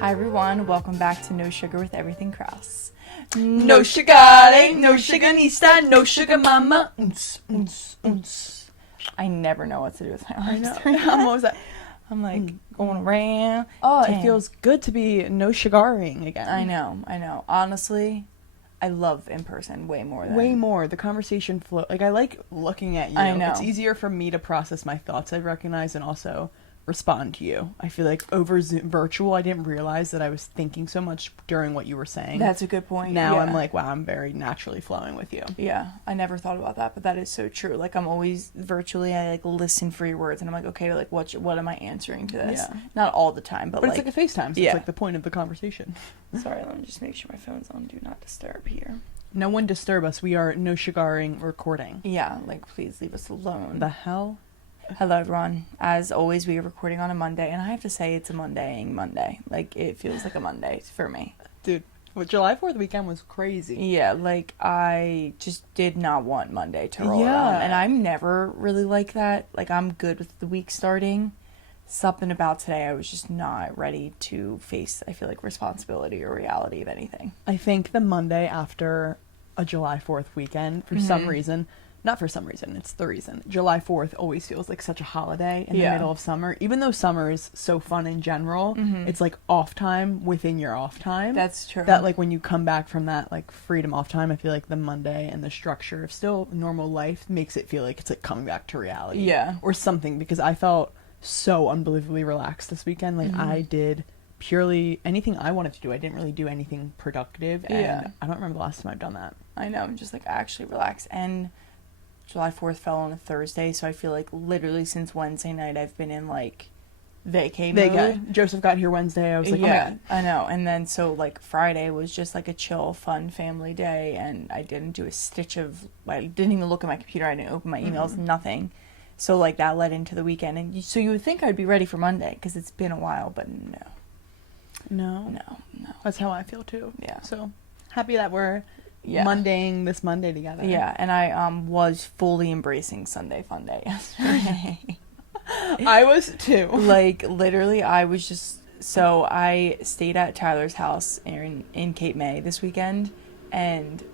Hi everyone, welcome back to No Sugar with Everything Krause. No sugar, no sugar nista, no sugar mama. I never know what to do with my arms. I know. I'm always like, I'm like going around. oh, Damn. it feels good to be no sugaring again. I know. Honestly, I love in person way more. The conversation flow. Like, I like looking at you. I know. It's easier for me to process my thoughts, I recognize, and also respond to you. I feel like over Zoom, virtual, I didn't realize that I was thinking so much during what you were saying. That's a good point. Now yeah. I'm like, wow, I'm very naturally flowing with you. Yeah, I never thought about that, but that is so true. Like, I'm always virtually, I like listen for your words, and I'm like, okay, like what am I answering to this? Yeah. Not all the time, but it's like a FaceTime, so yeah. it's like the point of the conversation. Sorry, let me just make sure my phone's on Do Not Disturb here. No one disturb us. We are no sugaring recording. Yeah, like, please leave us alone. The hell? Hello, everyone. As always, we are recording on a Monday, and I have to say it's a Monday. Like, it feels like a Monday for me. Dude, July 4th weekend was crazy. Yeah, like, I just did not want Monday to roll around, and I'm never really like that. Like, I'm good with the week starting. Something about today, I was just not ready to face, I feel like, responsibility or reality of anything. I think the Monday after a July 4th weekend, for some reason, not for some reason, it's the reason, July 4th always feels like such a holiday in the middle of summer. Even though summer is so fun in general, it's like off time within your off time. That's true. That, like, when you come back from that, like, freedom off time, I feel like the Monday and the structure of still normal life makes it feel like it's like coming back to reality. Yeah. Or something, because I felt so unbelievably relaxed this weekend. Like, I did purely anything I wanted to do. I didn't really do anything productive, and I don't remember the last time I've done that. I know, just like actually relax. And July 4th fell on a Thursday, so I feel like literally since Wednesday night I've been in like vacay mode. Joseph got here Wednesday. I was like, oh my God. I know. And then so like Friday was just like a chill, fun family day, and I didn't do a stitch of, I didn't even look at my computer, I didn't open my emails, nothing. So like that led into the weekend, and so you would think I'd be ready for Monday because it's been a while, but no. That's how I feel too. Yeah. So happy that we're Mondaying this Monday together. Yeah, and I was fully embracing Sunday Funday yesterday. I was too. Like, literally, I was just, so I stayed at Tyler's house in Cape May this weekend, and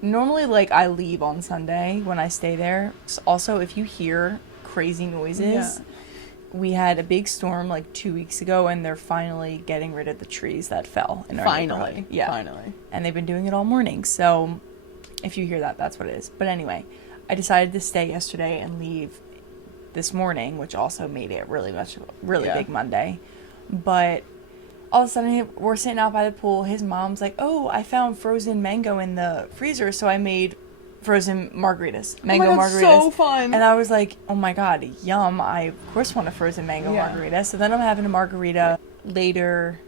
normally, like, I leave on Sunday when I stay there. So also, if you hear crazy noises, we had a big storm like 2 weeks ago, and they're finally getting rid of the trees that fell in our neighborhood. Yeah, finally. And they've been doing it all morning. So if you hear that, that's what it is. But anyway, I decided to stay yesterday and leave this morning, which also made it really big Monday. But all of a sudden, we're sitting out by the pool. His mom's like, "Oh, I found frozen mango in the freezer, so I made frozen margaritas, mango margaritas." So fun. And I was like, oh my God, yum. I of course want a frozen mango margarita. So then I'm having a margarita later.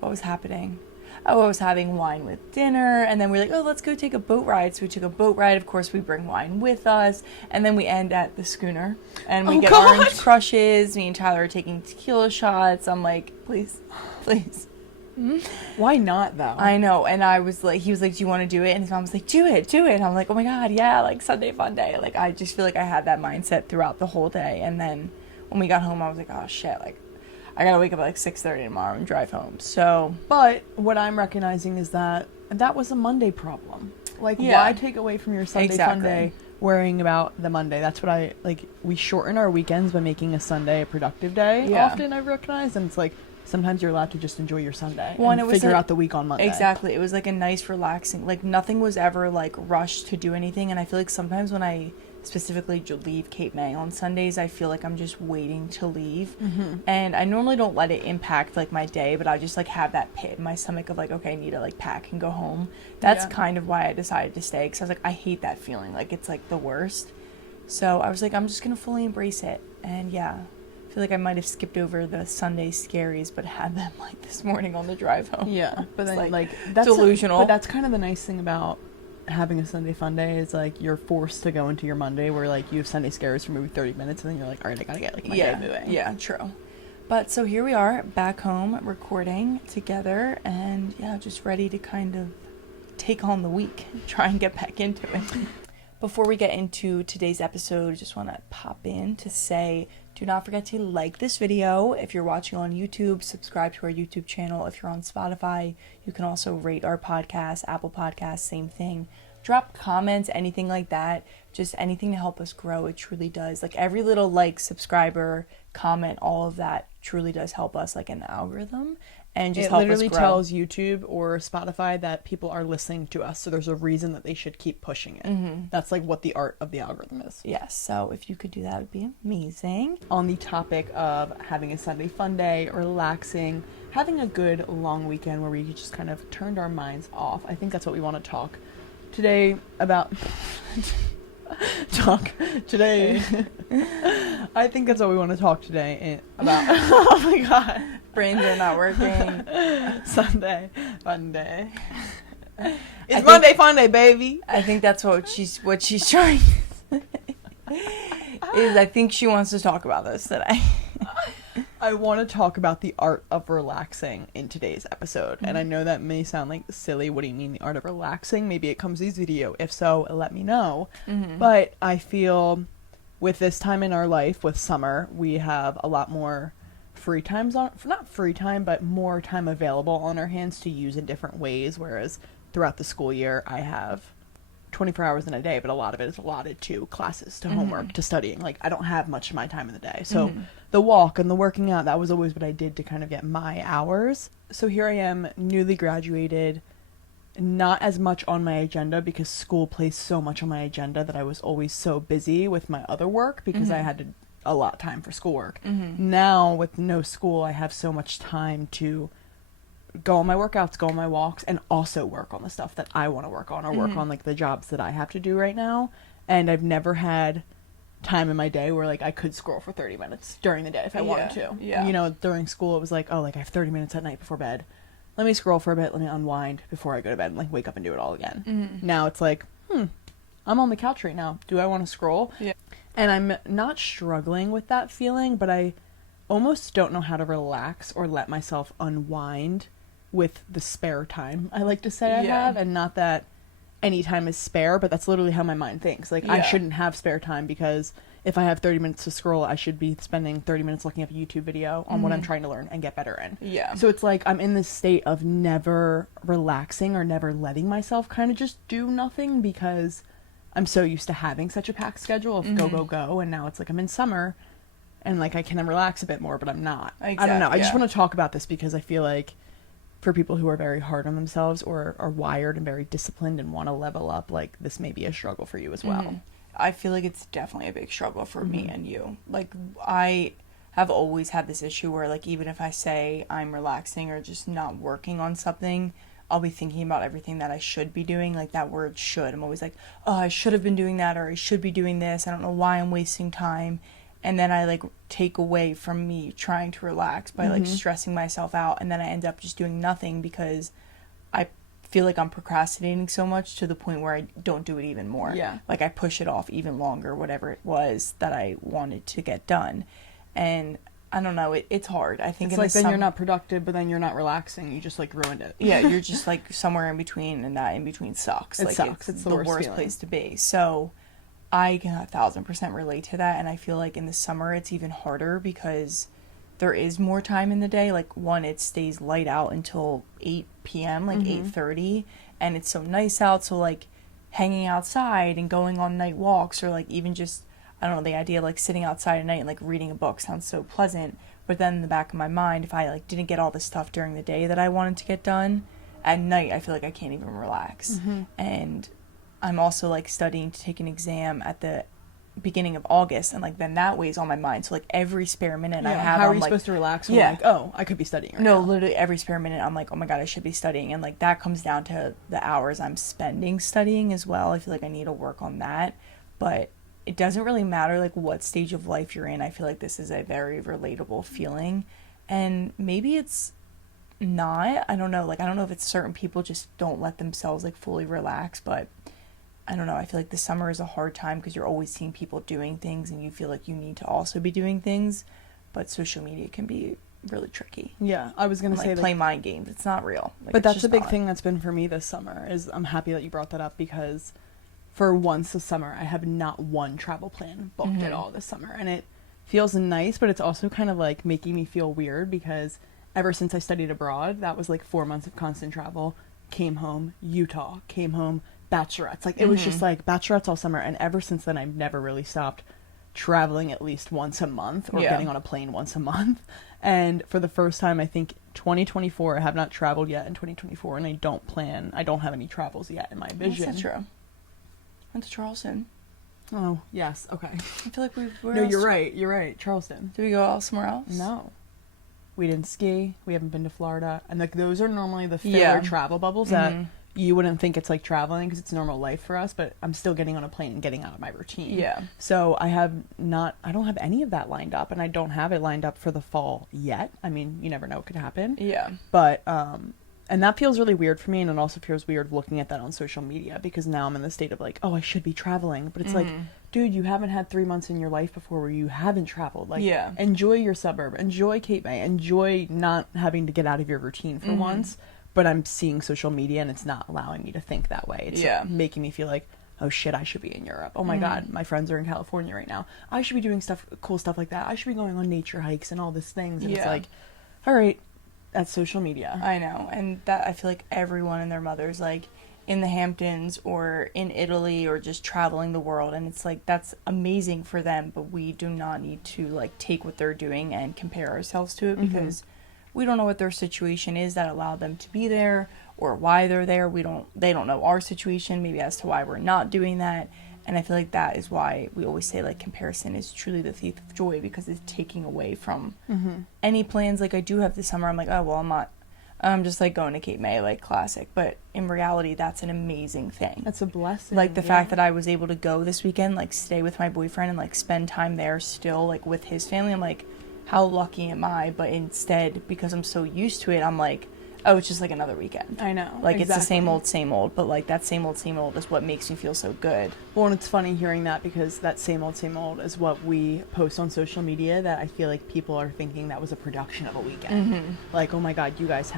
What was happening? Oh, I was having wine with dinner, and then we're like, oh, let's go take a boat ride. So we took a boat ride. Of course, we bring wine with us, and then we end at the schooner, and we get orange crushes. Me and Tyler are taking tequila shots. I'm like, please. Why not, though? I know. And I was like, he was like, do you want to do it? And his mom was like, do it. And I'm like, oh my God, yeah, like Sunday fun day. Like, I just feel like I had that mindset throughout the whole day. And then when we got home, I was like, oh shit, like, I gotta wake up at like 6:30 tomorrow and drive home. So, but what I'm recognizing is that was a Monday problem. Like, why take away from your Sunday fun day worrying about the Monday? That's what I, like, we shorten our weekends by making a Sunday a productive day often, I've recognized. And it's like, sometimes you're allowed to just enjoy your Sunday and figure out the week on Monday. Exactly. It was like a nice, relaxing, like nothing was ever like rushed to do anything. And I feel like sometimes when I specifically leave Cape May on Sundays, I feel like I'm just waiting to leave. And I normally don't let it impact like my day, but I just like have that pit in my stomach of like, okay, I need to like pack and go home. That's kind of why I decided to stay, because I was like, I hate that feeling. Like, it's like the worst. So I was like, I'm just going to fully embrace it. And I feel like I might have skipped over the Sunday scaries, but had them like this morning on the drive home. Yeah, but then like that's delusional. But that's kind of the nice thing about having a Sunday fun day is like you're forced to go into your Monday where like you have Sunday scaries for maybe 30 minutes, and then you're like, all right, I gotta get like my day moving. Yeah, true. But so here we are back home recording together, and just ready to kind of take on the week, try and get back into it. Before we get into today's episode, I just want to pop in to say Do not forget to like this video. If you're watching on YouTube, subscribe to our YouTube channel. If you're on Spotify, you can also rate our podcast, Apple Podcasts, same thing. Drop comments, anything like that. Just anything to help us grow. It truly does. Like every little like, subscriber, comment, all of that truly does help us like in the algorithm. And just help us grow. It literally tells YouTube or Spotify that people are listening to us, so there's a reason that they should keep pushing it. Mm-hmm. That's like what the art of the algorithm is. Yes, so if you could do that, it would be amazing. On the topic of having a Sunday fun day, relaxing, having a good long weekend where we just kind of turned our minds off, I think that's what we want to talk today about. Today. I think that's what we want to talk today about. Oh my god. Brains are not working. Sunday fun day. It's Monday fun day, baby. I think that's what she's trying is I think she wants to talk about this today. I want to talk about the art of relaxing in today's episode. Mm-hmm. And I know that may sound like silly. What do you mean the art of relaxing? Maybe it comes this video. If so, let me know. Mm-hmm. But I feel with this time in our life, with summer, we have a lot more free times not free time, but more time available on our hands to use in different ways. Whereas throughout the school year, I have 24 hours in a day, but a lot of it is allotted to classes, to homework, to studying. Like, I don't have much of my time in the day. So the walk and the working out, that was always what I did to kind of get my hours. So here I am, newly graduated, not as much on my agenda because school placed so much on my agenda that I was always so busy with my other work because I had to allot time for schoolwork. Now, with no school, I have so much time to go on my workouts, go on my walks, and also work on the stuff that I want to work on or work on like the jobs that I have to do right now. And I've never had time in my day where like I could scroll for 30 minutes during the day if I wanted to. Yeah. You know, during school it was like, oh, like I have 30 minutes at night before bed. Let me scroll for a bit, let me unwind before I go to bed and like wake up and do it all again. Now it's like, I'm on the couch right now. Do I want to scroll? Yeah. And I'm not struggling with that feeling, but I almost don't know how to relax or let myself unwind with the spare time I like to say I have. And not that any time is spare, but that's literally how my mind thinks. Like, I shouldn't have spare time because if I have 30 minutes to scroll, I should be spending 30 minutes looking up a YouTube video on what I'm trying to learn and get better in. Yeah. So it's like I'm in this state of never relaxing or never letting myself kind of just do nothing because I'm so used to having such a packed schedule of go, go, go. And now it's like I'm in summer and like I can relax a bit more, but I'm not. Exactly, I don't know. I just want to talk about this because I feel like for people who are very hard on themselves or are wired and very disciplined and want to level up, like this may be a struggle for you as well. I feel like it's definitely a big struggle for me and you. Like, I have always had this issue where, like, even if I say I'm relaxing or just not working on something, I'll be thinking about everything that I should be doing. Like, that word should. I'm always like, oh, I should have been doing that, or I should be doing this. I don't know why I'm wasting time. And then I, like, take away from me trying to relax by, like, stressing myself out. And then I end up just doing nothing because I feel like I'm procrastinating so much to the point where I don't do it even more. Yeah. Like, I push it off even longer, whatever it was that I wanted to get done. And I don't know, it's hard. I think it's like then you're not productive, but then you're not relaxing. You just like ruined it. Yeah, you're just like somewhere in between, and that in between sucks. It sucks. It's the worst place to be. So I can 1,000% relate to that, and I feel like in the summer it's even harder because there is more time in the day. Like, one, it stays light out until 8 p.m., like 8:30, and it's so nice out, so like hanging outside and going on night walks, or like even just, I don't know, the idea of like sitting outside at night and like reading a book sounds so pleasant. But then in the back of my mind, if I like didn't get all the stuff during the day that I wanted to get done, at night I feel like I can't even relax. And I'm also like studying to take an exam at the beginning of August, and like then that weighs on my mind. So like every spare minute I have, how are you supposed to relax when like, oh, I could be studying right now? Literally every spare minute I'm like, oh my god, I should be studying. And like that comes down to the hours I'm spending studying as well. I feel like I need to work on that. But it doesn't really matter like what stage of life you're in. I feel like this is a very relatable feeling, and maybe it's not, I don't know, like I don't know if it's certain people just don't let themselves like fully relax, but I don't know, I feel like the summer is a hard time because you're always seeing people doing things and you feel like you need to also be doing things, but social media can be really tricky. Yeah, I was gonna say play mind games. It's not real. Like, but that's the big thing that's been for me this summer. Is I'm happy that you brought that up because for once this summer I have not one travel plan booked at all this summer, and it feels nice, but it's also kind of like making me feel weird because ever since I studied abroad, that was like 4 months of constant travel. Came home, Utah, came home, bachelorettes. Like it was just like bachelorettes all summer. And ever since then, I've never really stopped traveling at least once a month or getting on a plane once a month. And for the first time, I think 2024, I have not traveled yet in 2024, and I don't have any travels yet in my vision. That's true. Went to Charleston. Oh, yes. Okay. I feel like we were. No, you're right. Charleston. Did we go out somewhere else? No. We didn't ski. We haven't been to Florida. And like those are normally the filler travel bubbles that you wouldn't think it's like traveling because it's normal life for us, but I'm still getting on a plane and getting out of my routine. Yeah. So I don't have any of that lined up, and I don't have it lined up for the fall yet. I mean, you never know what could happen. Yeah. But, and that feels really weird for me, and it also feels weird looking at that on social media because now I'm in the state of like, oh, I should be traveling. But it's like, dude, you haven't had 3 months in your life before where you haven't traveled. Like, enjoy your suburb, enjoy Cape May, enjoy not having to get out of your routine for once. But I'm seeing social media and it's not allowing me to think that way. It's making me feel like, oh shit, I should be in Europe. Oh my God, my friends are in California right now. I should be doing cool stuff like that. I should be going on nature hikes and all these things. And it's like, all right, that's social media. I know. And that I feel like everyone and their mother's like in the Hamptons or in Italy or just traveling the world. And it's like, that's amazing for them. But we do not need to like take what they're doing and compare ourselves to it because we don't know what their situation is that allowed them to be there or why they're there. They don't know our situation, maybe as to why we're not doing that. And I feel like that is why we always say like comparison is truly the thief of joy because it's taking away from any plans like I do have this summer. I'm like, oh, well, I'm just like going to Cape May, like classic. But in reality, that's an amazing thing. That's a blessing. Like the fact that I was able to go this weekend, like stay with my boyfriend and like spend time there still like with his family. I'm like, how lucky am I? But instead, because I'm so used to it, I'm like, oh, it's just like another weekend. I know. Like it's the same old, but like that same old is what makes me feel so good. Well, and it's funny hearing that because that same old is what we post on social media that I feel like people are thinking that was a production of a weekend. Like, oh my God, you guys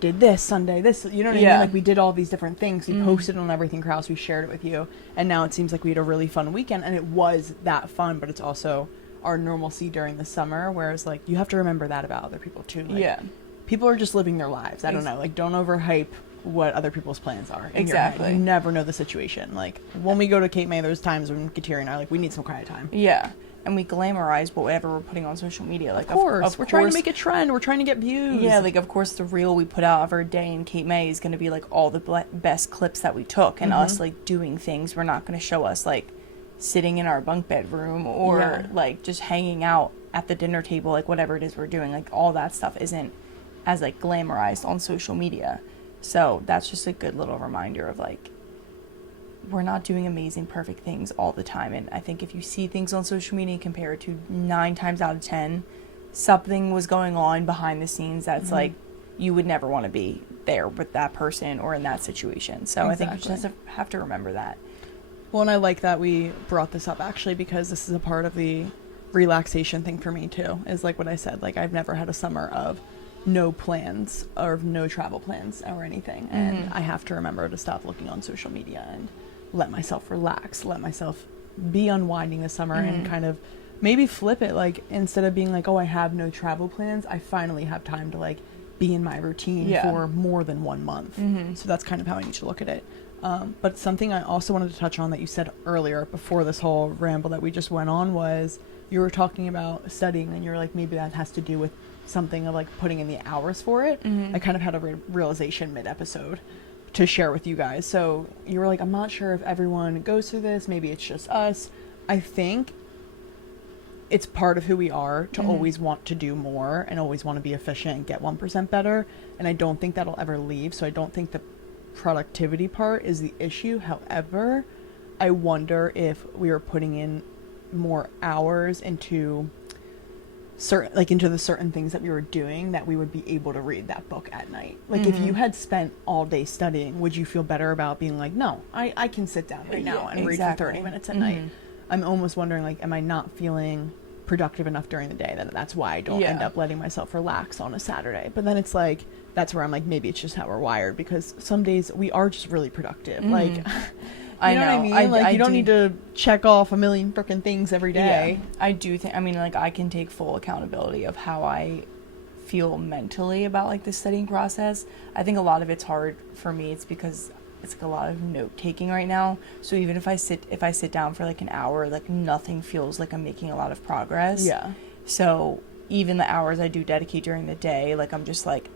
did this Sunday, this, you know what I mean? Like we did all these different things. We posted on Everything Krause, we shared it with you. And now it seems like we had a really fun weekend and it was that fun, but it's also our normalcy during the summer, whereas like you have to remember that about other people too. Like, people are just living their lives. I don't know, like don't overhype what other people's plans are. Exactly. You never know the situation. Like when we go to Cape May, there's times when Kateri and I are like, we need some quiet time. Yeah. And we glamorize whatever we're putting on social media. Like, of course. We're trying to make a trend. We're trying to get views. Yeah, like, of course, the reel we put out of our day in Cape May is going to be, like, all the best clips that we took. And us, like, doing things. We're not going to show us, like, sitting in our bunk bedroom or, like, just hanging out at the dinner table. Like, whatever it is we're doing. Like, all that stuff isn't as, like, glamorized on social media. So that's just a good little reminder of, like, we're not doing amazing, perfect things all the time. And I think if you see things on social media and compare it to 9 times out of 10, something was going on behind the scenes that's like, you would never want to be there with that person or in that situation. So I think you just have to remember that. Well, and I like that we brought this up actually because this is a part of the relaxation thing for me too, is like what I said, like I've never had a summer of no plans or no travel plans or anything. And I have to remember to stop looking on social media and let myself relax, let myself be unwinding this summer and kind of maybe flip it. Like instead of being like, oh, I have no travel plans, I finally have time to like be in my routine for more than 1 month. So that's kind of how I need to look at it. But something I also wanted to touch on that you said earlier before this whole ramble that we just went on was you were talking about studying and you're like, maybe that has to do with something of like putting in the hours for it. I kind of had a realization mid-episode to share with you guys. So you were like, I'm not sure if everyone goes through this. Maybe it's just us. I think it's part of who we are to always want to do more and always want to be efficient and get 1% better. And I don't think that'll ever leave. So I don't think the productivity part is the issue. However, I wonder if we were putting in more hours into the certain things that we were doing that we would be able to read that book at night. Like if you had spent all day studying, would you feel better about being like, no, I can sit down right now and read for 30 minutes at night? I'm almost wondering, like, am I not feeling productive enough during the day that that's why I don't end up letting myself relax on a Saturday? But then it's like, that's where I'm like, maybe it's just how we're wired, because some days we are just really productive. Like I know know. what I mean? Like, I you don't do, need to check off a million freaking things every day. Yeah, I do think, I mean, like, I can take full accountability of how I feel mentally about, like, the studying process. I think a lot of it's hard for me. It's because it's like a lot of note taking right now. So even if I sit down for like an hour, like nothing feels like I'm making a lot of progress. Yeah. So even the hours I do dedicate during the day, like I'm just like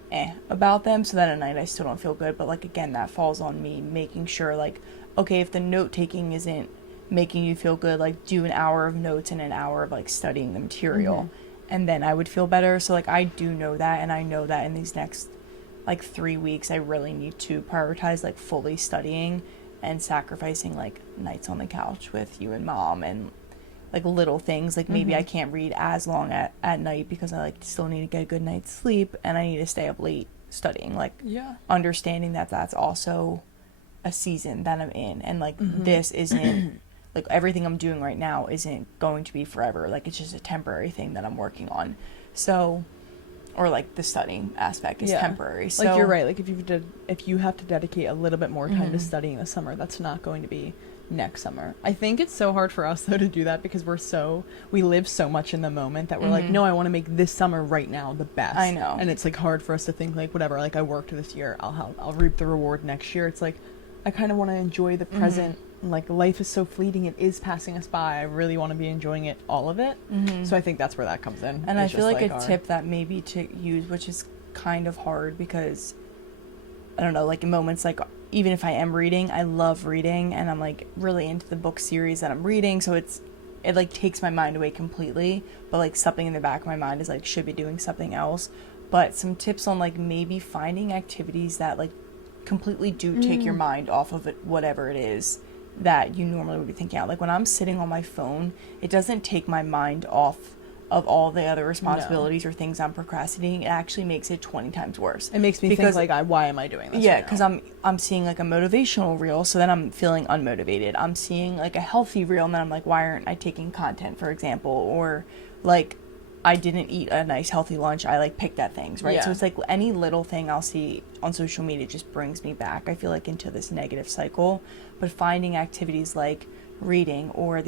about them. So that at night I still don't feel good. But like again, that falls on me making sure like, okay, if the note taking isn't making you feel good, like do an hour of notes and an hour of like studying the material, and then I would feel better. So like I do know that, and I know that in these next like 3 weeks I really need to prioritize like fully studying and sacrificing like nights on the couch with you and mom and like little things like maybe I can't read as long at night because I like still need to get a good night's sleep and I need to stay up late studying, like understanding that that's also a season that I'm in, and like this isn't like everything I'm doing right now isn't going to be forever, like it's just a temporary thing that I'm working on. So or like the studying aspect is temporary. So like you're right, like if you have to dedicate a little bit more time to studying this summer, that's not going to be next summer. I think it's so hard for us though to do that because we live so much in the moment that we're like, no, I want to make this summer right now the best. I know. And it's like hard for us to think like whatever, like I worked this year, I'll reap the reward next year. It's like I kind of want to enjoy the present. Like life is so fleeting, it is passing us by. I really want to be enjoying it, all of it. So I think that's where that comes in. And I feel like a tip that maybe to use, which is kind of hard because I don't know, like in moments like even if I am reading, I love reading and I'm like really into the book series that I'm reading, so it like takes my mind away completely, but like something in the back of my mind is like should be doing something else. But some tips on like maybe finding activities that like completely do take your mind off of it, whatever it is that you normally would be thinking out. Like when I'm sitting on my phone, it doesn't take my mind off of all the other responsibilities or things I'm procrastinating. It actually makes it 20 times worse. It makes me think like, why am I doing this? Yeah, because I'm seeing like a motivational reel, so then I'm feeling unmotivated. I'm seeing like a healthy reel, and then I'm like, why aren't I taking content, for example? Or like I didn't eat a nice healthy lunch, I like picked at things, right? So it's like any little thing I'll see on social media just brings me back, I feel like, into this negative cycle. But finding activities like reading, or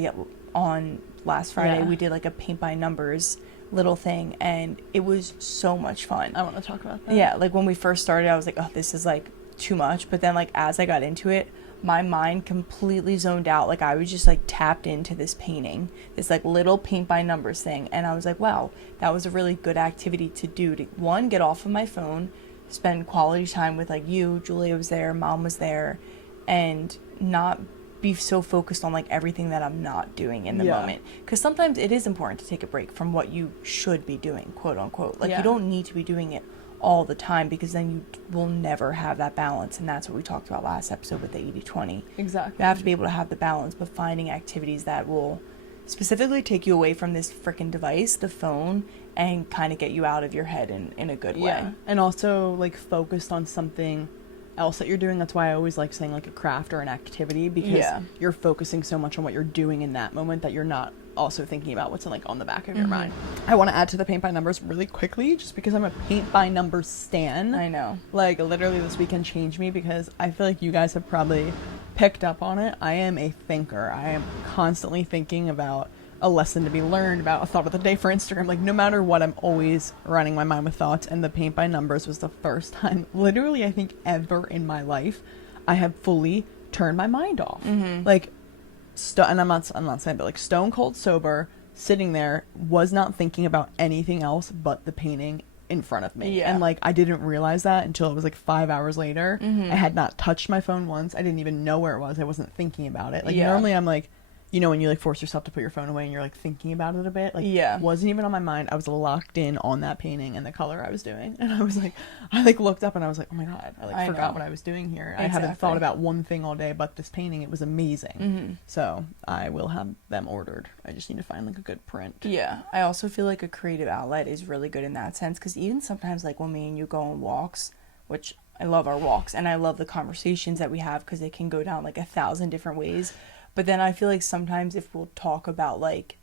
on last Friday we did like a paint by numbers little thing, and it was so much fun. I want to talk about that. Yeah, like when we first started I was like, oh, this is like too much, but then like as I got into it, my mind completely zoned out. Like I was just like tapped into this painting, this like little paint by numbers thing, and I was like, wow, that was a really good activity to do, to one, get off of my phone, spend quality time with like you, Julia was there, mom was there, and not be so focused on like everything that I'm not doing in the moment. Because sometimes it is important to take a break from what you should be doing, quote unquote. Like you don't need to be doing it all the time, because then you will never have that balance. And that's what we talked about last episode with the 80-20. Exactly. You have to be able to have the balance, but finding activities that will specifically take you away from this freaking device, the phone, and kind of get you out of your head in a good way. And also like focused on something else that you're doing. That's why I always like saying like a craft or an activity, because you're focusing so much on what you're doing in that moment that you're not also thinking about what's like on the back of your mind. I want to add to the paint by numbers really quickly, just because I'm a paint by numbers stan. I know. Like literally this weekend changed me, because I feel like you guys have probably picked up on it. I am a thinker. I am constantly thinking about a lesson to be learned, about a thought of the day for Instagram. Like no matter what, I'm always running my mind with thoughts, and the paint by numbers was the first time literally I think ever in my life I have fully turned my mind off. Like and I'm not saying, but like stone cold sober, sitting there, was not thinking about anything else but the painting in front of me. And like I didn't realize that until it was like 5 hours later. I had not touched my phone once. I didn't even know where it was. I wasn't thinking about it. Like normally I'm like, you know, when you like force yourself to put your phone away and you're like thinking about it a bit, like wasn't even on my mind. I was locked in on that painting and the color I was doing, and I was like, I like looked up and I was like, oh my god, I forgot what I was doing here. Exactly. I haven't thought about one thing all day but this painting. It was amazing. So I will have them ordered. I just need to find like a good print. I also feel like a creative outlet is really good in that sense, because even sometimes like when me and you go on walks, which I love our walks and I love the conversations that we have, because they can go down like 1,000 different ways. But then I feel like sometimes if we'll talk about like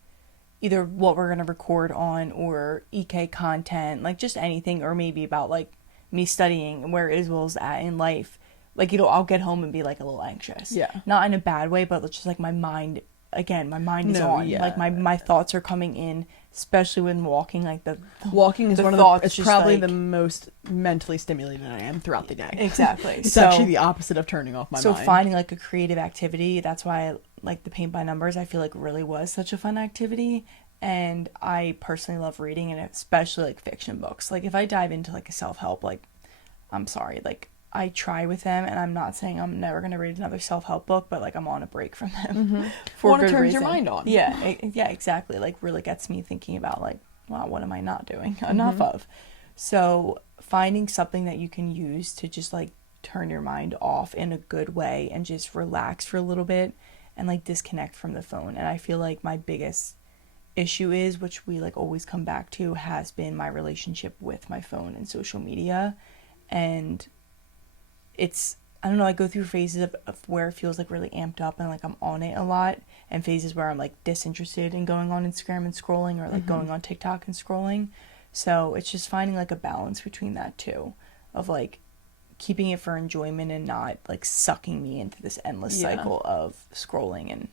either what we're going to record on, or EK content, like just anything, or maybe about like me studying and where Israel's at in life, like, I'll get home and be like a little anxious. Yeah. Not in a bad way, but it's just like my mind is on. Yeah. Like my thoughts are coming in, especially when walking. Like walking is the one of the, it's probably the most mentally stimulated I am throughout the day. Exactly. It's actually the opposite of turning off my mind. So finding like a creative activity, that's why I like the paint by numbers, I feel like really was such a fun activity. And I personally love reading, and especially like fiction books. Like if I dive into like a self-help, like, I'm sorry, like I try with them, and I'm not saying I'm never going to read another self-help book, but like I'm on a break from them. For good reason. Your mind on. Yeah, exactly. Like really gets me thinking about like, wow, what am I not doing enough of? So finding something that you can use to just like turn your mind off in a good way and just relax for a little bit and like disconnect from the phone. And I feel like my biggest issue is, which we like always come back to, has been my relationship with my phone and social media. And it's, I don't know, I go through phases of where it feels like really amped up and like I'm on it a lot, and phases where I'm like disinterested in going on Instagram and scrolling, or like going on TikTok and scrolling. So it's just finding like a balance between that too, of like keeping it for enjoyment and not like sucking me into this endless cycle of scrolling and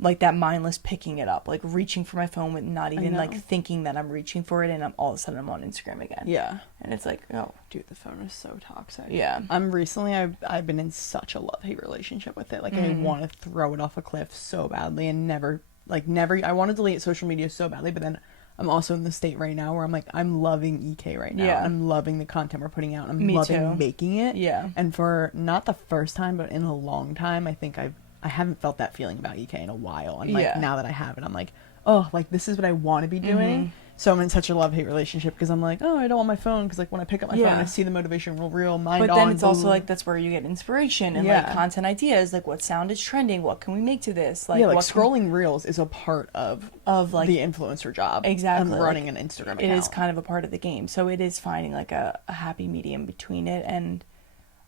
like that mindless picking it up, like reaching for my phone with not even like thinking that I'm reaching for it, and I'm all of a sudden I'm on Instagram again. Yeah. And it's like, oh, dude, the phone is so toxic. Yeah. I've been in such a love-hate relationship with it. Like I want to throw it off a cliff so badly, and never I want to delete social media so badly, but then I'm also in the state right now where I'm like, I'm loving EK right now. Yeah. I'm loving the content we're putting out. I'm Me loving too. making it. Yeah. And for not the first time, but in a long time, I think I haven't felt that feeling about EK in a while. And like now that I have it, I'm like, oh, like this is what I want to be doing. So I'm in such a love-hate relationship because I'm like, oh, I don't want my phone, because like when I pick up my phone, I see the motivation real mind on. But then it's also like that's where you get inspiration and like content ideas, like what sound is trending, what can we make to this? Like, like scrolling reels is a part of like the influencer job. Exactly. And running an Instagram account. It is kind of a part of the game. So it is finding like a happy medium between it. And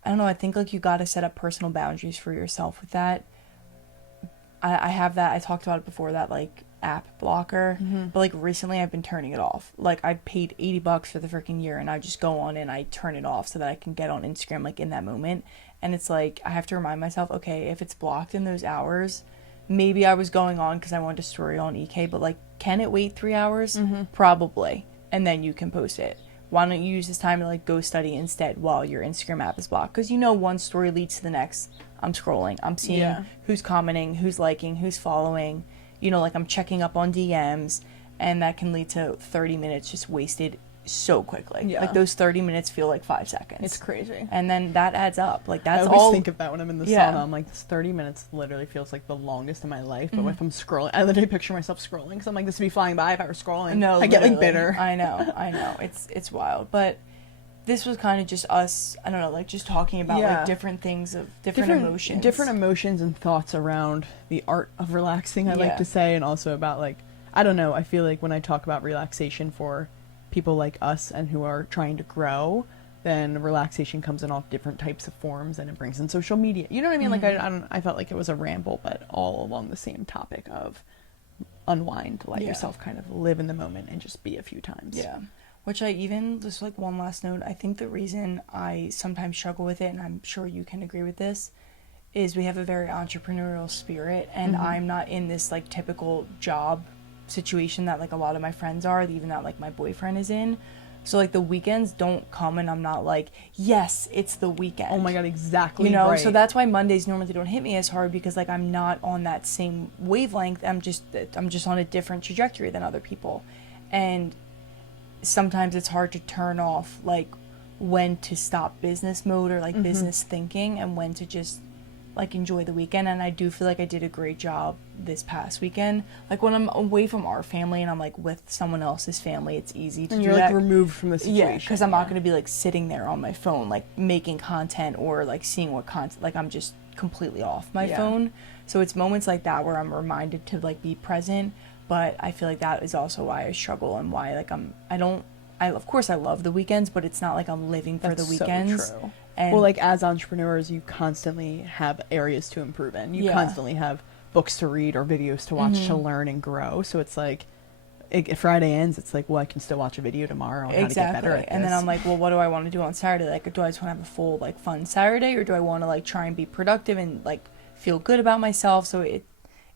I don't know, I think like you got to set up personal boundaries for yourself with that. I have that, I talked about it before, that like app blocker, but like recently I've been turning it off. Like I paid $80 for the freaking year, and I just go on and I turn it off so that I can get on Instagram like in that moment. And it's like I have to remind myself, okay, if it's blocked in those hours, maybe I was going on because I wanted to story on EK, but like, can it wait 3 hours? Probably. And then you can post it. Why don't you use this time to like go study instead while your Instagram app is blocked? Because one story leads to the next. I'm scrolling, I'm seeing who's commenting, who's liking, who's following, like I'm checking up on DMs, and that can lead to 30 minutes just wasted so quickly. Like those 30 minutes feel like 5 seconds. It's crazy. And then that adds up. Like that's I all. always think of that when I'm in the sauna. I'm like, this 30 minutes literally feels like the longest in my life. But if I'm scrolling, I literally picture myself scrolling, because I'm like, this would be flying by if I were scrolling. No, I get like bitter. I know. It's wild. But this was kind of just us, I don't know, like just talking about like different things of different emotions. Different emotions and thoughts around the art of relaxing, I like to say, and also about like, I don't know, I feel like when I talk about relaxation for people like us and who are trying to grow, then relaxation comes in all different types of forms, and it brings in social media. You know what I mean? Like I felt like it was a ramble, but all along the same topic of unwind, let yourself kind of live in the moment and just be a few times. Yeah. Which I even, just like one last note, I think the reason I sometimes struggle with it, and I'm sure you can agree with this, is we have a very entrepreneurial spirit, and I'm not in this like typical job situation that like a lot of my friends are, even that like my boyfriend is in. So like the weekends don't come and I'm not like, yes, it's the weekend. Oh my god, exactly. Right. So that's why Mondays normally don't hit me as hard, because like I'm not on that same wavelength. I'm just on a different trajectory than other people. And sometimes it's hard to turn off like when to stop business mode or like business thinking, and when to just like enjoy the weekend. And I do feel like I did a great job this past weekend. Like when I'm away from our family and I'm like with someone else's family, it's easy to and do you're that. Like removed from the situation. Yeah, because I'm not going to be like sitting there on my phone like making content or like seeing what content, like I'm just completely off my phone. So it's moments like that where I'm reminded to like be present. But I feel like that is also why I struggle, and why like of course I love the weekends, but it's not like I'm living for the weekends. So true. And well, like as entrepreneurs, you constantly have areas to improve in. You constantly have books to read or videos to watch to learn and grow. So it's like Friday ends, it's like, well, I can still watch a video tomorrow on how to get better at this. And then I'm like, well, what do I want to do on Saturday? Like, do I just want to have a full, like, fun Saturday, or do I want to, like, try and be productive and, like, feel good about myself? So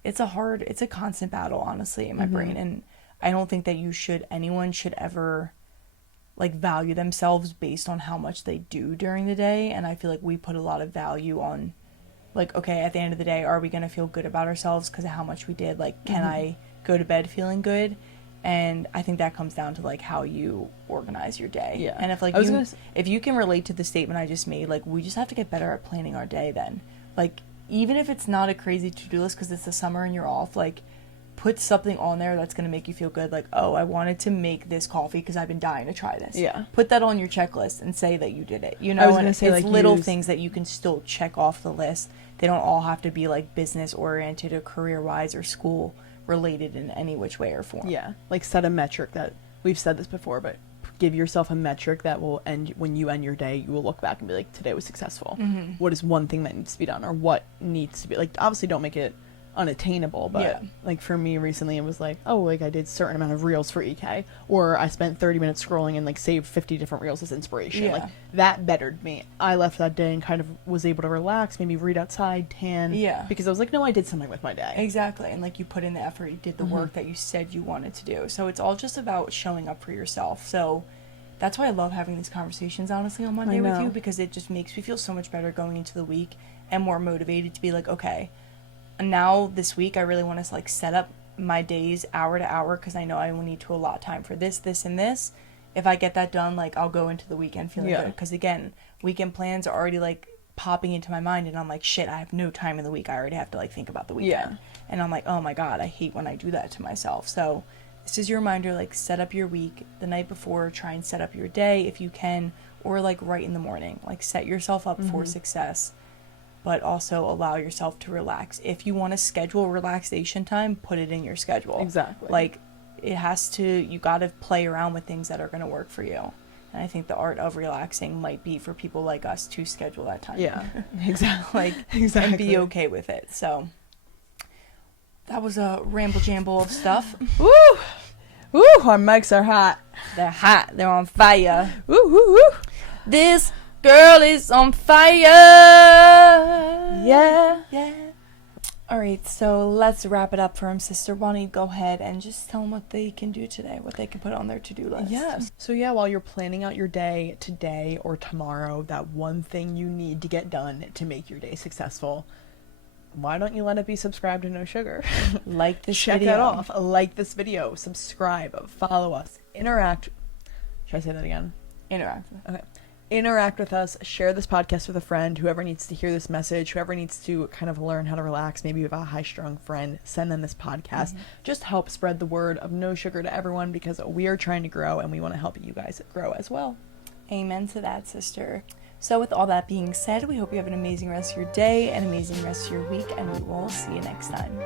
it's a constant battle, honestly, in my brain. And I don't think that anyone should ever, like, value themselves based on how much they do during the day. And I feel like we put a lot of value on, like, okay, at the end of the day, are we going to feel good about ourselves because of how much we did? Like, can I go to bed feeling good? And I think that comes down to, like, how you organize your day. Yeah. And if, like, if you can relate to the statement I just made, like, we just have to get better at planning our day then. Like, even if it's not a crazy to-do list because it's the summer and you're off, like, put something on there that's going to make you feel good. Like, oh, I wanted to make this coffee because I've been dying to try this. Yeah. Put that on your checklist and say that you did it. You know, I was going to say, it's like, little things that you can still check off the list. They don't all have to be, like, business-oriented or career-wise or school-related in any which way or form. Yeah. Like, set a metric that, we've said this before, but give yourself a metric that will end, when you end your day, you will look back and be like, today was successful. What is one thing that needs to be done, or what needs to be, like, obviously don't make it unattainable, but like for me recently, it was like, oh, like I did certain amount of reels for EK, or I spent 30 minutes scrolling and like saved 50 different reels as inspiration. Like, that bettered me. I left that day and kind of was able to relax, maybe read outside, tan, because I was like, no, I did something with my day. Exactly. And like, you put in the effort, you did the work that you said you wanted to do. So it's all just about showing up for yourself. So that's why I love having these conversations, honestly, on Monday with you, because it just makes me feel so much better going into the week and more motivated to be like, okay, now this week I really want to, like, set up my days hour to hour, because I know I will need to allot time for this, and this. If I get that done, like, I'll go into the weekend feeling good, because again, weekend plans are already, like, popping into my mind, and I'm like, shit, I have no time in the week. I already have to, like, think about the weekend. And I'm like, oh my god, I hate when I do that to myself. So this is your reminder, like, set up your week the night before. Try and set up your day if you can, or like right in the morning. Like, set yourself up for success, but also allow yourself to relax. If you want to schedule relaxation time, put it in your schedule. Exactly. Like, you got to play around with things that are going to work for you. And I think the art of relaxing might be for people like us to schedule that time. Yeah, exactly. And be okay with it. So that was a ramble jamble of stuff. Woo! Woo! Our mics are hot. They're hot. They're on fire. Woo! Woo! Woo! This girl is on fire. Yeah. All right, so let's wrap it up for him, sister. Why don't you go ahead and just tell them what they can do today, what they can put on their to-do list. Yes. So yeah, while you're planning out your day today or tomorrow, that one thing you need to get done to make your day successful, why don't you let it be subscribed to No Sugar? Like this Check video. that off. Like this video. Subscribe. Follow us. Interact. Should I say that again? Interact. Okay. Interact with us. Share this podcast with a friend. Whoever needs to hear this message, whoever needs to kind of learn how to relax, maybe you have a high-strung friend, send them this podcast. Just help spread the word of No Sugar to everyone, because we are trying to grow and we want to help you guys grow as well. Amen to that, sister. So with all that being said, we hope you have an amazing rest of your day, an amazing rest of your week, and we will see you next time.